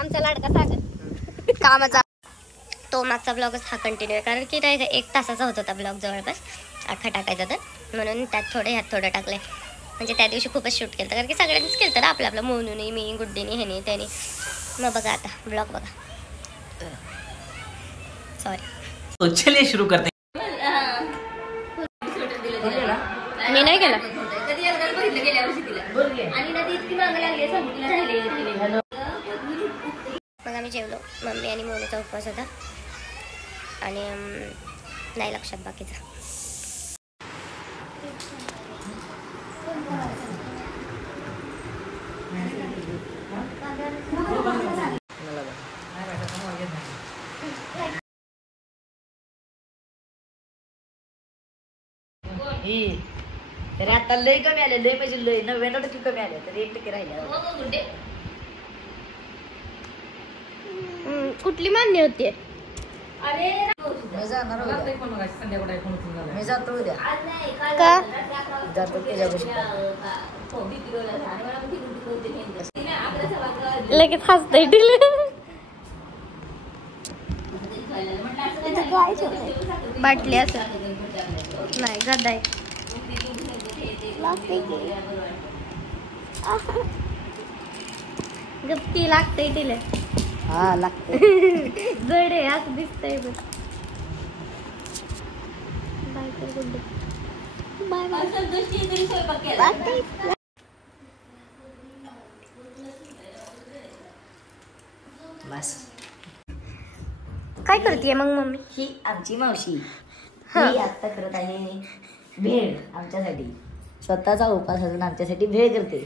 आमचा लाडका सागर कामाचा तो मागचा ब्लॉगच हा कंटिन्यू आहे, कारण की नाही 1 तासाचा होत होता ब्लॉग जवळपास अख्खा टाकायचा, तर म्हणून त्यात थोडं ह्यात थोडं टाकलंय. म्हणजे त्या दिवशी खूपच शूट केलं कारण की सगळ्यांनीच केलं ना, आपलं मोनूनी, मी, गुड्डीनी, ह्यानी त्यानी. मग बघा आता ब्लॉग बघा. सॉरी तो चलिए शुरू करते हैं. मी नाही केला. मग आम्ही जेवलो. मम्मी आणि मोनूचा उपवास होता आणि नाही लक्षात बाकीचा. तरी आता लय कमी आले, लय म्हणजे लय 99% कमी आले, तरी 1% राहिले. कुठली मान्य होती? मी जाणार मी जातो उद्या का जातो त्याच्यापाशी. लगेच हसतंय बाटली असं नाही गदाय गप्पी लागते तिला. हा लागते जड आहे असं दिसतंय बघ. बाय बस. काय करतेय मग मम्मी? ही आमची मावशी, ही आता करत आहे भेळ आमच्यासाठी. स्वतःचा उपास असून आमच्यासाठी भेळ करते.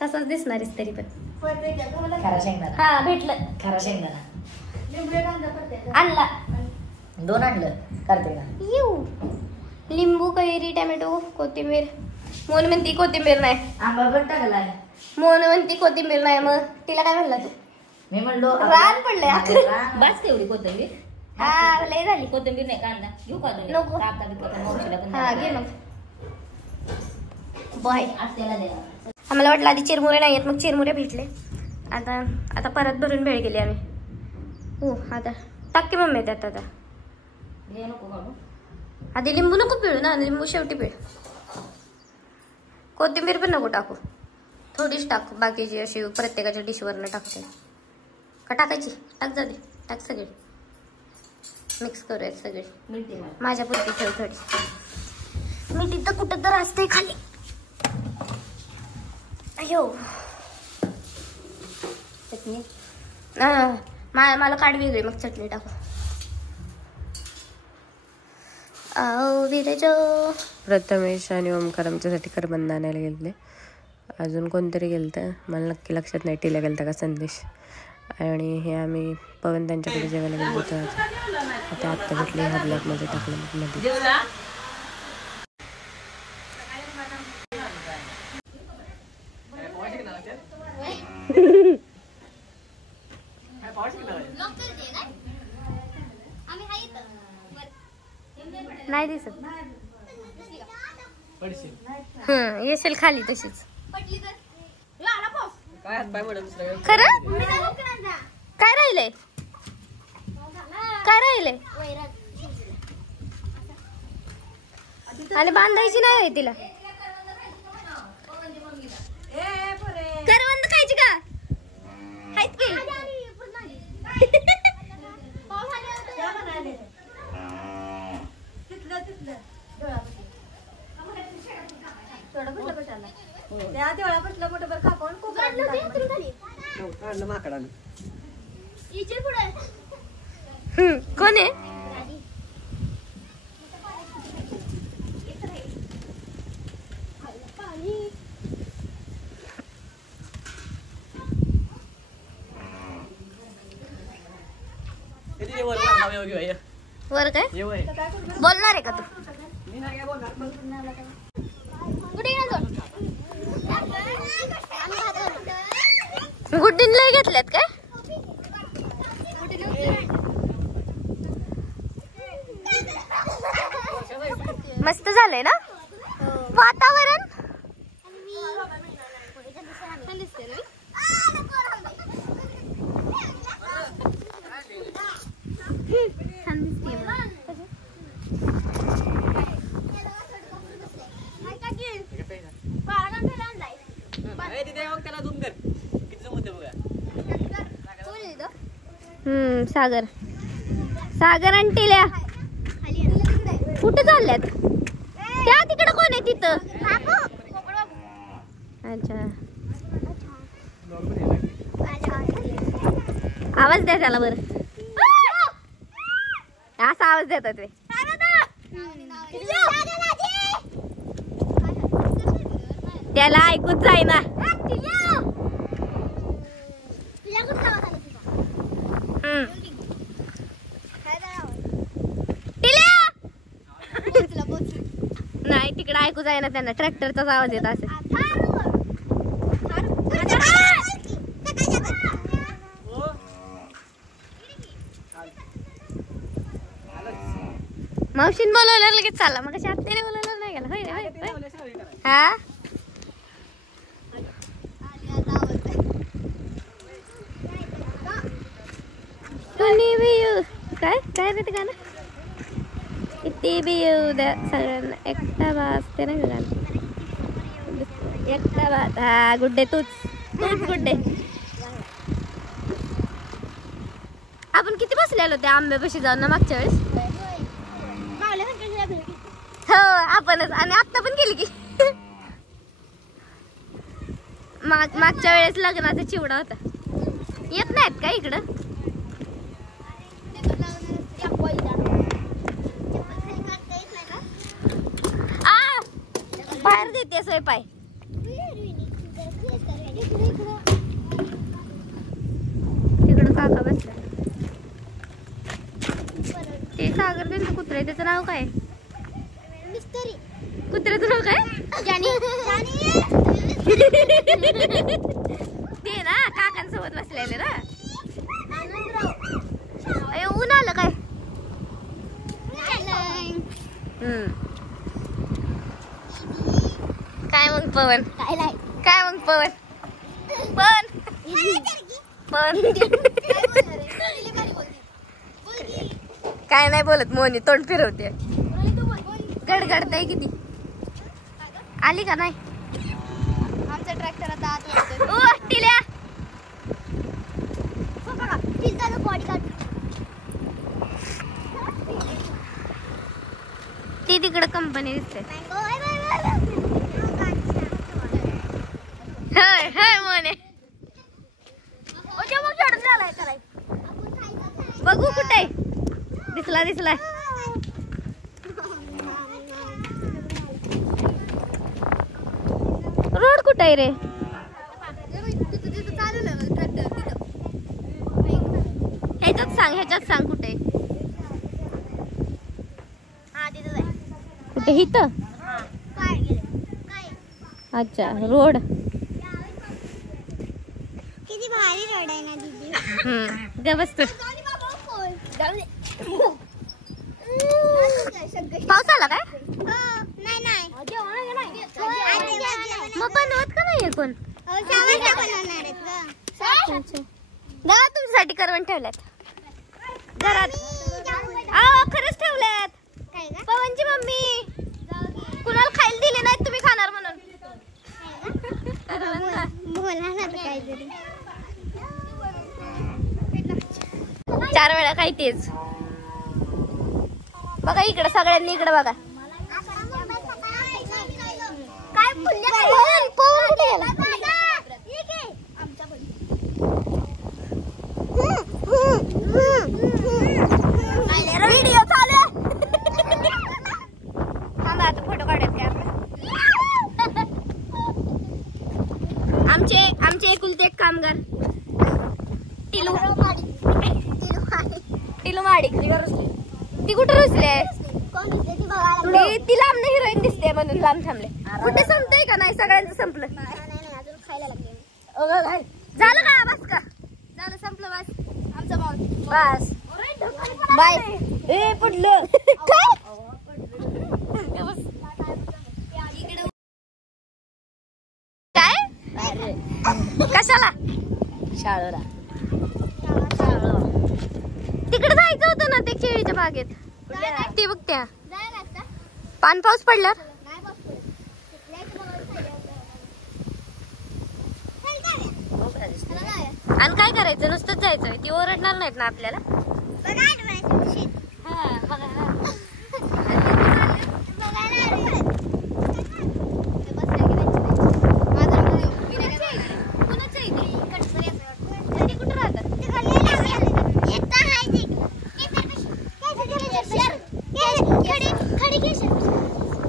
तसाच दिसणारच तरी पण. खरा शेंगदाणा. हा भेटलं. खरा शेंगदाणा आणला. 2 आणलं करते का. लिंबू, कैरी, टोमॅटो, कोथिंबीर. मोन म्हणती कोथिंबीर नाही. आंबा पण टाकलाय. मोन म्हणती कोथिंबीर नाही. मग तिला काय म्हणला तू? मी म्हणलो रान पडलंय. बस तेवढी कोथिंबीर. हा लय झाली. कोथिंबीर नाही कांदा घेऊ का? नको. हा घे मग. बाय. आम्हाला वाटलं आधी चिरमुरे नाही आहेत, मग चिरमुरे भेटले. आता परत भरून भेळ गेली आम्ही. हो आता टाक मम्मी त्यात. आता आधी लिंबू नको पिळू ना, लिंबू शेवटी पिळ. कोथिंबीर पण नको टाकू, थोडीच टाकू. बाकीची अशी प्रत्येकाच्या डिशवरनं टाकते का? टाकायची? टाक जा दे. टाक सगळे मिक्स करूयात सगळे. माझ्या पुरती ठेव थोडी. मी तिथं कुठं तर असते खाली. अयो चटणी मला काढ वेगळी, मग चटणी टाकू. प्रथमेश आणि ओमकार आमच्यासाठी करबंद आणायला गेले. अजून कोणतरी गेलं मला नक्की लक्षात नाही. टिला गेलता का संदेश. आणि हे आम्ही पवन त्यांच्याकडे जेवायला गेलो होतो. आता आत्ता भेटले. ह्या ब्लॉगमध्ये टाकलं मध्ये. नाही दिसत. येशील खाली तशीच. खरं काय राहिलंय? काय राहिलंय? आणि बांधायची नाही तिला. करवंद खायची का? आहेत की? कोण आहे? वर काय बोलणार आहे का तू? गुड्डीला घेतल्यात काय? मस्त झालंय ना वातावरण. सागर सागर आणि टिल्या कुठे चालल्यात त्या तिकडे कोण आहे तिथं. अच्छा आवाज द्या त्याला बरं. असा आवाज देतात ते. त्याला ऐकूच जाईना. नाही तिकडे ऐकू जाईना त्यांना. ट्रॅक्टरचाच आवाज येत असेल. मावशीन बोलवलं लगेच चालला. मग कशी आत्याने बोलवलं नाही गेला. होय रे हा काय काय रे ते गाणं. किती बी येऊ द्या सगळ्यांना एकटा वाजते ना गाणं. एकटा वाज. हा गुड्डे तूच गुड्डे. आपण किती बसलेलो त्या आंब्यापाशी जाऊन ना मागच्या वेळेस. हो आपणच. आणि आता पण केली की मागच्या वेळेस लग्नाचा चिवडा होता. येत नाहीत का इकडं. बाहेर देते सोय पाय. तिकडं काका बसला. ते सागर त्यांचं कुत्रा आहे. त्याचं नाव काय. कुत्र्याचं नाव काय. ते ना काकांसोबत बसलेले ना. अय ऊन आलं काय. काय मग पवन. काय मग पवन. काय नाही बोलत. मोनी तोंड फिरवते. गडगडताय किती. आली का नाही. आमचा ट्रॅक्टर आता टिल्या. ती तिकडे कंपनी दिसते. होय होय मोने. बघू कुठे दिसला दिसला. रोड कुठे आहे रे. ह्याच्यात सांग कुठे. कुठे इथं. अच्छा रोड. किती भारी रोड आहे ना दीदी. ग बस तू. पाऊस आला काय. मग बनवत का नाहीये कोण. घरात तुमच्यासाठी करवण ठेवल्यात. घरात खरंच ठेवल्यात. पवनची मम्मी. कुणाला खायला दिले नाहीत तुम्ही खाणार म्हणून. 4 वेळा काय तेच. बघा इकडे सगळ्यांनी इकडे बघा. व्हिडिओ चालू. फोटो काढत काय आमचे एकुलते एक कामगार टिलू माडिक. ती कुठे रुसले. ती लांब नाही हिरोईन दिसते म्हणून लांब थांबले. कुठे संपतंय का नाही. सगळ्यांचं संपलं. झालं का. बस का झालं संपलं. बस आमचं बस बाय. ए पडलं काय. कशाला? शाळेला. तिकडे जायचं होतं ना ते केळीच्या बागेत. ती बघ त्या पान पाऊस पडल्यावर. आणि काय करायचं? नुसतंच जायचं. ती ओरडणार नाहीत ना आपल्याला.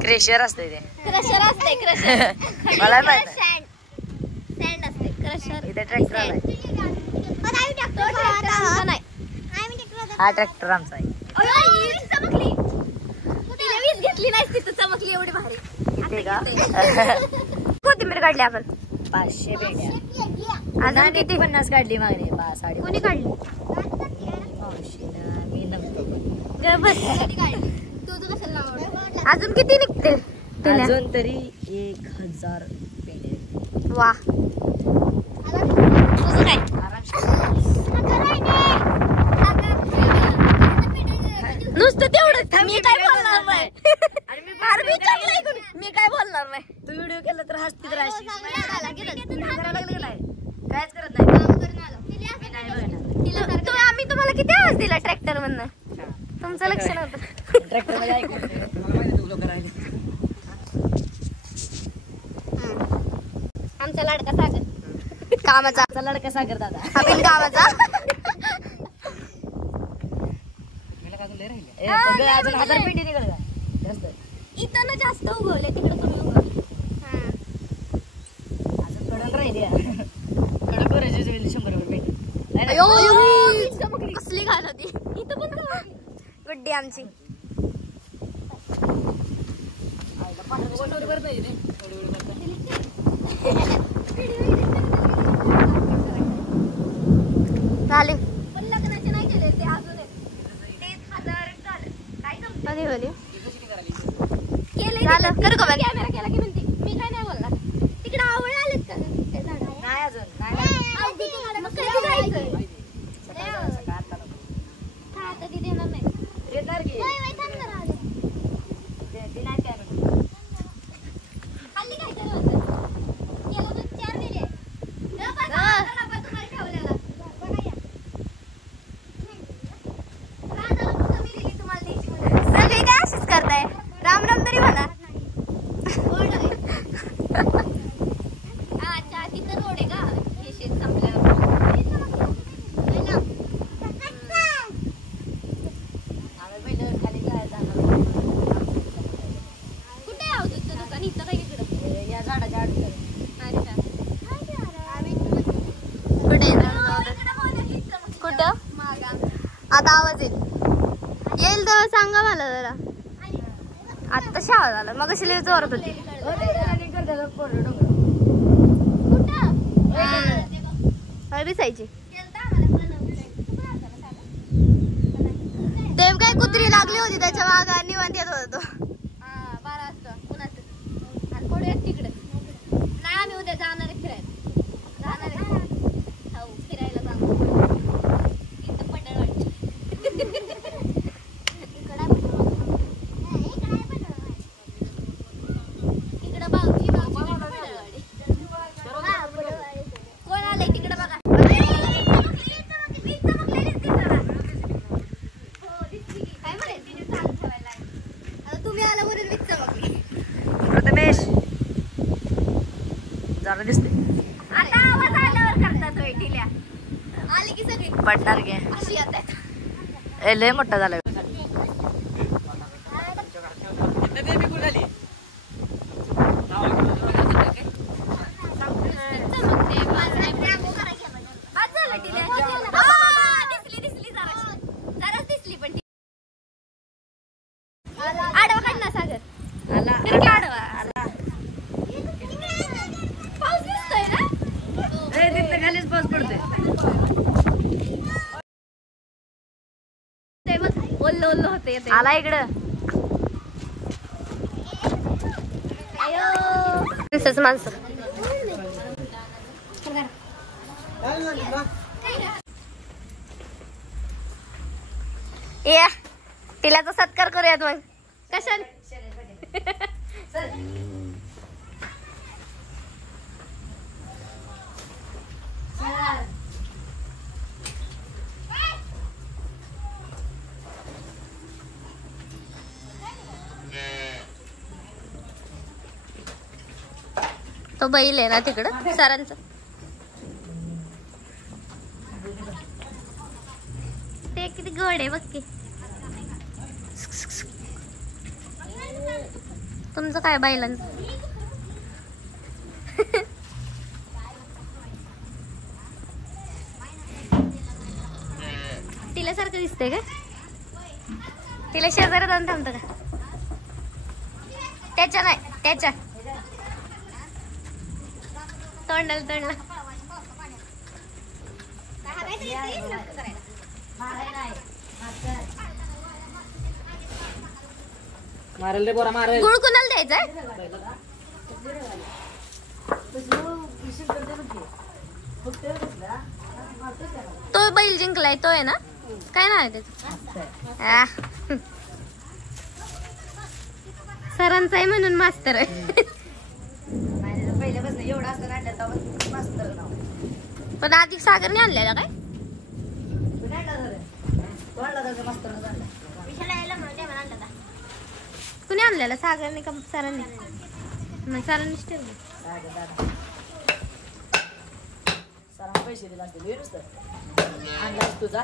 क्रेशर असते ते. क्रशर असते. क्रशर मला माहित सँड असते. क्रशर इथे ट्रॅक्टर आलाय. हा ट्रॅक्टर आमचा आहे. चमकली. तिला वीज घेतली नाही तिथं चमकली एवढी भारी. इथे का? कोथिंबीर काढली आपण 500 पेड्या. अजून किती? 50 काढली मागणी. 5 कोणी काढली? मी नव्हतो. अजून किती निघते? अजून तरी 1000 पेड्या. वा. तुझं काय? नुसतं तेवढं. मी काय बोलणार नाही. मी काय बोलणार नाही. तू व्हिडिओ केला तर हसतीच राहशील. कायच करत आम्ही तुम्हाला किती आवाज दिला ट्रॅक्टर मधनं? तुमचं लक्ष नव्हतं. ट्रॅक्टर मध्ये आमचा लाडका सागर. कामाचा लडका सागर दादा. आपण कामाचा. अजून 1000 पेंडी निघाल का? इथं ना जास्त उगवले. तिकडे कमी उगवले. अजून कडक राहिली. कडक करायची 100 रुपये पेंडी. कसली घाल होती. इथं पण गुड्डी आमची. झाले. कधी बोली झालं करू का? कॅमेरा केला की म्हणते मी काय नाही बोलला. तिकडे आवड आलेत का? नाही अजून. सगळे काय अशीच करताय. राम राम तरी म्हणा. अच्छा तिथं रोड आहे का? हे शेत संपल्यावर. कुठे आहोत तुझं दुकान? इथं काय इकडं? या झाडाच्या आडूला. कुठे कुठं? आता आवाज येईल तर सांगा मला जरा. आता शाळा झालं मग कशी लिहायचं जोरात होती. दिसायची देव काय कुत्री लागली होती त्याच्या मागा निवांत येत होता तो. 12 वाजता कुणाचं आणि पुढे तिकडे नाही. आम्ही उद्या जाणार आहे फिरायला. जाणार आहे फिरायला जाणार. इथं पडळवाडी. कोण आलंय तिकडे बघा. तुम्ही आला म्हणून वीज चमकली. प्रथमेश जरा दिसते. आता आवाज आल्यावर करतात ढिल्या. आले की सगळी पडणार घे. अशी येतात. लय मोठा झाला. आडवा काढ ना सागर. पाऊस दिसतोय ना. तिथं खालीच पाऊस पडतोय. ओल्लो ओल्लो होते. आला इकडं. माणसं या तिला सत्कार करूयात मग. कशाने? तो बैल आहे ना तिकडं सरांचं. ते किती गोड आहे बघ की. तुमचं काय बैलांचं? तिला सारखं दिसतंय का? तिला शेजारी जाऊन थांबतं का? त्याच्या नाही त्याच्या तोंडाला मारेल रे बोरा मारेल. गुळ कुणाला द्यायचा? तो बैल जिंकलाय तो आहे ना. काय नाव आहे त्याचं? सरांचा आहे म्हणून मास्तर आहे. पहिल्यापासून एवढा असताना आणलं मास्तर नाव. पण आधी सागरने आणलेला काय? कुणी आणलेला? सागरने का सरांनी? नाही सरांनीच ठेवलं. सरांना पैसे दिले असते आणलास तुझा.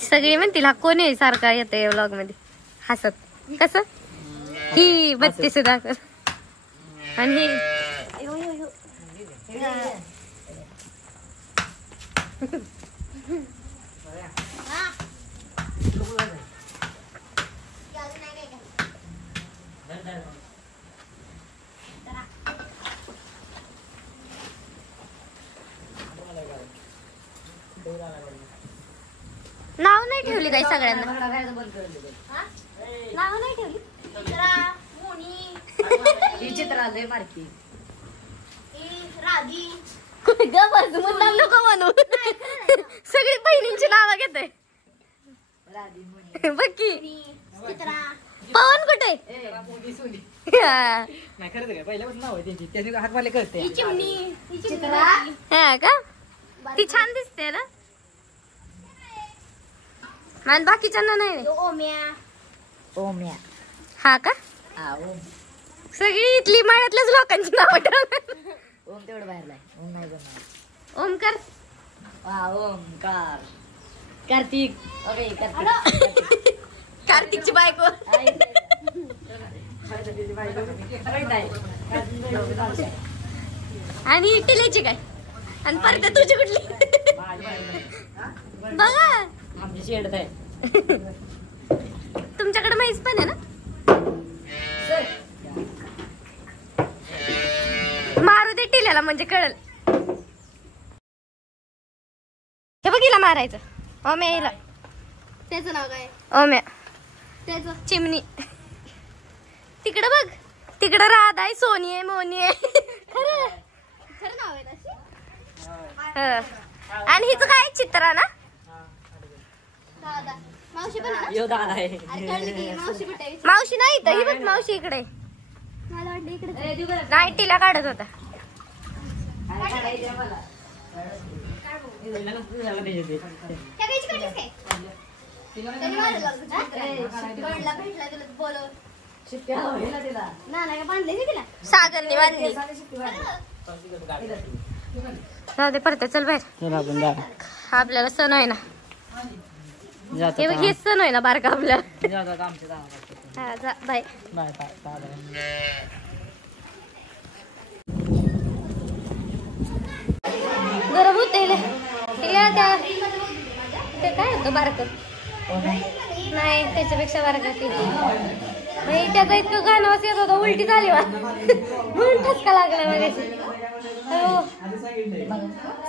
सगळी म्हणतील हा कोण आहे सारखा येते व्लॉग मध्ये हसत. कसं ही 32 दाखल आणि नाव नाही ठेवली काही सगळ्यांना. नाव नाही ठेवली. चित्रालय मार्की नको म्हणू. सगळी बहिणींची नावं घेते बघ की. पवन कुठे? हा का? ती छान दिसते ना. मान बाकीच्यांना नाही. ओम्या. हा का? सगळी इथली माळ्यातल्याच लोकांची नाव ठेवतात. ओम तेवढं बाहेरला आहे. ओम नाही जमणार. ओमकार. ओमकार. कार्तिक. ओके कार्तिक. कार्तिकची बायको. आणि टिलेची काय? आणि परत तुझी कुठली? बघा आमची शेड आहे. तुमच्याकडे म्हैस पण आहे ना. मारू दे टिल्याला म्हणजे कळल. हे बघ हिला मारायचं. ओम्या हिला. त्याचं नाव काय? ओम्या. त्याचं चिमणी. तिकडं बघ. तिकडं राधा आहे, सोनी आहे, मोनी आहे. खरं खरं नाव आहे ना. आणि हिचं काय? चित्रा ना. मावशी पण मावशी नाही तर ही बघ मावशी इकडे. मला वाटलं इकडे नाही. टिला काढत होता. सागरने बांधली. दे परत चल बाहेर. आपल्याला सण आहे ना. हे बघ हेच सण आहे ना बारका आपल्याला. हा जा बाय. गरम होते ते काय होतं बारक नाही त्याच्यापेक्षा बारका ते त्याचं इतकं गाणं येत होतं उलटी झाली म्हणून ठसका लागला मग.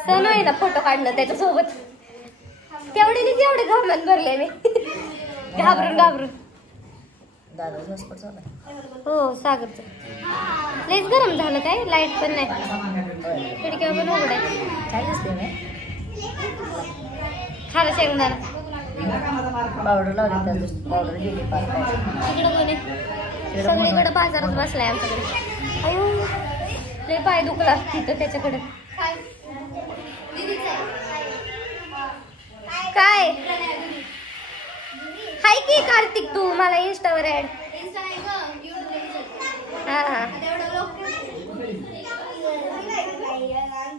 सण आहे ना फोटो काढणं त्याच्यासोबत. तेवढ्यानेच एवढे घामन भरले मी घाबरून घाबरून. दादाचा हॉस्पिटल चालू आहे. हो सागरचं लईच गरम झालं काय. लाईट पण नाही, खिडक्या पण उघड आहे. काय दिसते नाही खारं शेंगदाणा पावडर लावली त्या दिवशी. पावडर गेली पाच. तिकडं कोणी सगळीकडे बाजारच बसलाय आमच्याकडे. अयो लय पाय दुखला तिथं त्याच्याकडे. काय हाय की कार्तिक तू मला इंस्टावर ऍड. हा हा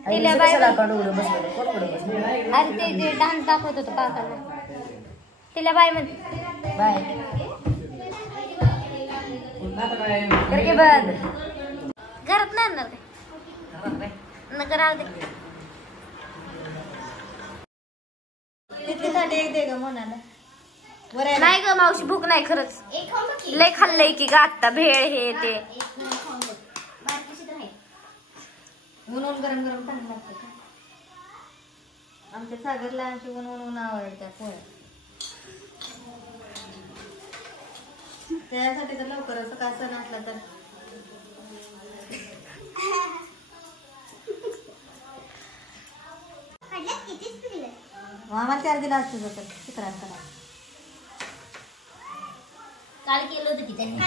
तिला बाय अरे ते डान्स दाखवत होतो काकांना. तिला बाय म्हण. बाय करके बंद. घरात नाही आणणार काय नका राहू दे. एक दे ग म्हणाला. नाही ग मावशी भूक नाही खरंच. लय खाल्लंय की ग आता भेळ हे ते. ऊन गरम गरम चांगलं लागतं का. आमच्या सागरला आमची ऊन आवडतात पोळ्या. त्यासाठी तर लवकर असं का सण असला तर आम्हाला 4 दिला असतो चित्रांकडे. काल केलं होतं की त्यांनी.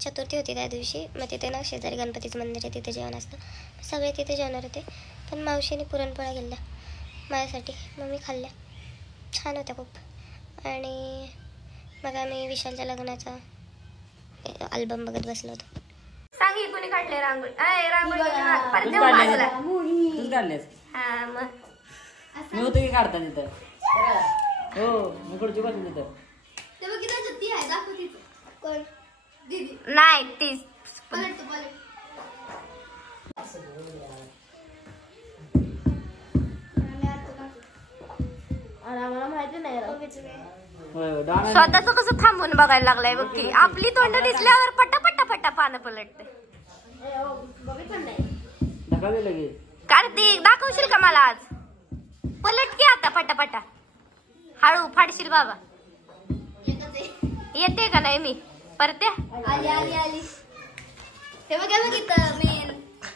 चतुर्थी होती त्या दिवशी. मग तिथे ना शेजारी गणपतीचं मंदिर आहे, तिथे जेवण असतं. सगळे तिथे जेवणार होते, पण मावशीने पुरणपोळ्या केल्या माझ्यासाठी. मग मी खाल्ल्या, छान होत्या खूप. आणि मग आम्ही विशालच्या लग्नाचा अल्बम बघत बसलो होतो. सांगी कोणी काढले रांगोळी. हा मग मी होतो की काढता तिथं. हो मी कडची बाजू तिथं. नाही तीच माहिती नाही. स्वतःच कसं थांबून बघायला लागलाय बघ की. आपली तोंड दिसल्यावर पट्टा पट्टा पानं पलटते. कार्तिक दाखवशील का मला आज. पलट की आता पट्टा. हळू फाडशील बाबा. येते का नाही मी परत्या. आली ते बघ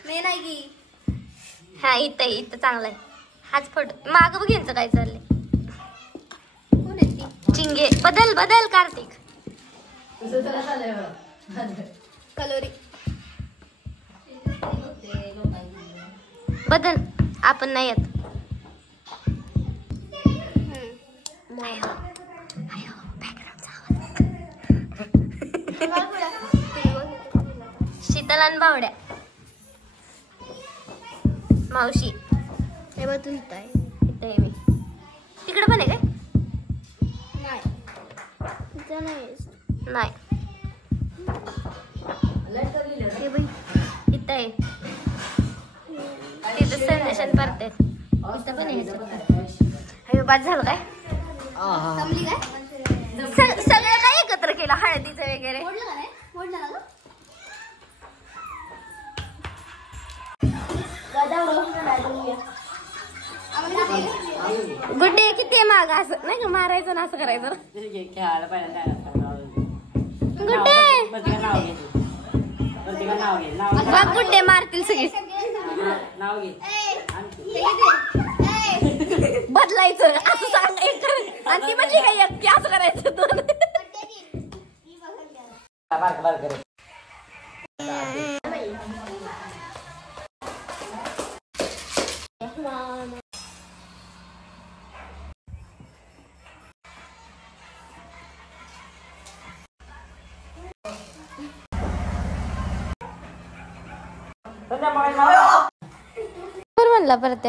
मेन आहे की. हा इथं चांगलं आहे. हाच फोटो माग बघ यांचं काय चाललंय. चिंगे बदल कार्तिक. कलोरी बदल आपण नाही येत. शीतलान बावड्या मावशी. हे बघ तू इथं आहे मी. तिकडे पण आहे काय. नाही हे बाई इथं आहे. तिथं संदेशन पडते. इथं पण आहे. बाद झालं काय. सगळं काय एकत्र केलं हळदीचं वगैरे. गुड्डे किती माग असं नाही का मारायचं ना असं करायचं. गुड्डे गुड्डे मारतील सगळे. बदलायचं असं सांगायचं. आणि ती म्हणली काय की असं करायचं. दोन म्हणला परत.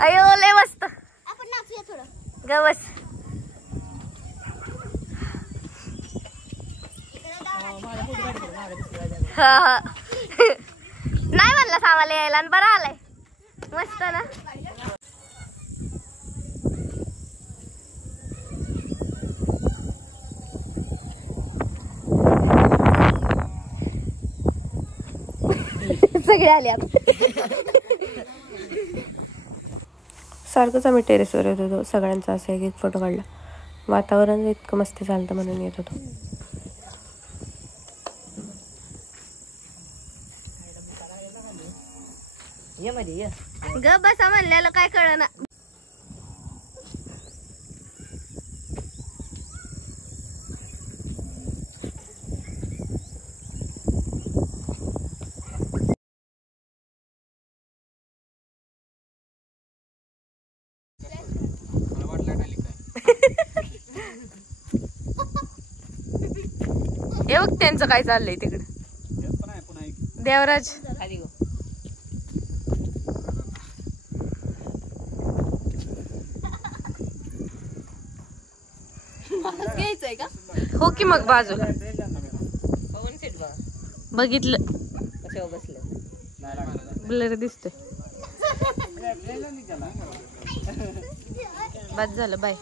अयो लय मस्त. आपण नाचूया थोडं. गवस नाही म्हणलं सामाला यायला आणि बरं आलाय. मस्त ना. सगळे आल्यात. सारखंच आम्ही टेरेसवर येत होतो, सगळ्यांचा असं एक एक फोटो काढला. वातावरण इतकं मस्त चालतं म्हणून येत होतो. ये मध्ये ये. ग बसा म्हणलेलं काय कळना. हे बघ त्यांचं काय चाललंय तिकडे. देवराज घ्यायचंय का? हो की मग बाजूला बघितलं ब्लर दिसतोय. बस झालं बाय.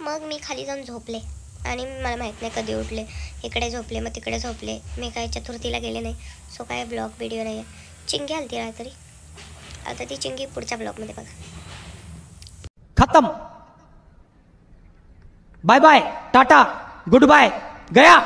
मग मी खाली जाऊन झोपले आणि मला माहित नाही कधी उठले. इकडे झोपले मग तिकडे झोपले. मी काय चतुर्थीला गेले नाही, सो काय ब्लॉग व्हिडिओ नाही आहे. चिंगी आलती रात्री, आता ती चिंगी पुढच्या ब्लॉगमध्ये बघा. खत्म. Bye bye, tata, good bye, गया.